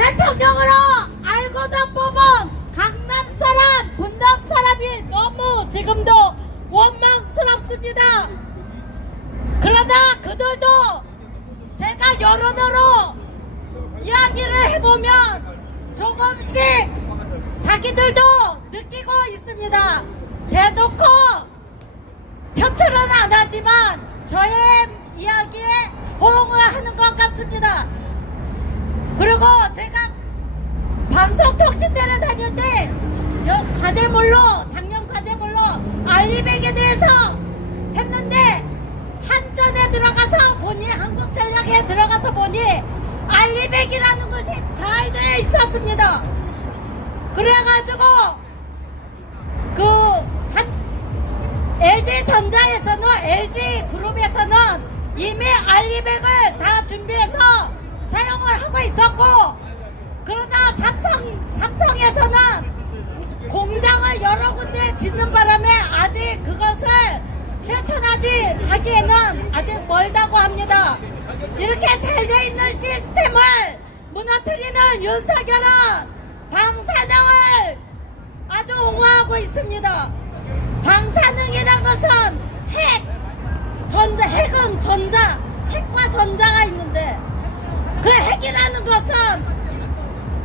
대통령으로 알고도 뽑은 강남 사람, 분당 사람이 너무 지금도 원망스럽습니다. 그러나 그들도 제가 여론으로 이야기를 해보면 조금씩 자기들도 느끼고 있습니다. 대놓고 표출은 안 하지만 저의 이야기에 호응을 하는 것 같습니다. 그리고 제가 방송통신대를 다닐 때 여- 과제물로 작년 과제물로 알리백에 대해서 했는데 한전에 들어가서 보니 한국전력에 들어가서 보니 알리백이라는 것이 잘 되어 있었습니다. 그래가지고 그 한 LG전자에서는 LG그룹에서는 이미 알리백을 다 준비해서 하고 있었고 그러나 삼성 삼성에서는 공장을 여러 군데 짓는 바람에 아직 그것을 실천하지 하기에는 아직 멀다고 합니다. 이렇게 잘 돼 있는 시스템을 무너뜨리는 윤석열은 방사능을 아주 옹호하고 있습니다. 방사능이란 것은 핵, 전자, 핵은 전자, 핵과 전자가 있는데 그 핵이라는 것은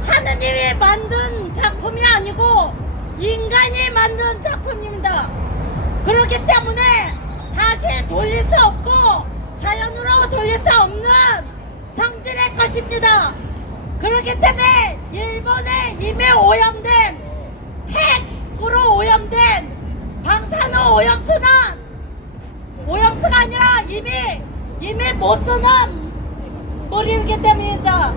하느님이 만든 작품이 아니고 인간이 만든 작품입니다. 그렇기 때문에 다시 돌릴 수 없고 자연으로 돌릴 수 없는 성질의 것입니다. 그렇기 때문에 일본에 이미 오염된 핵으로 오염된 방사능 오염수는 오염수가 아니라 이미 이미 못 쓰는 물이기 때문입니다.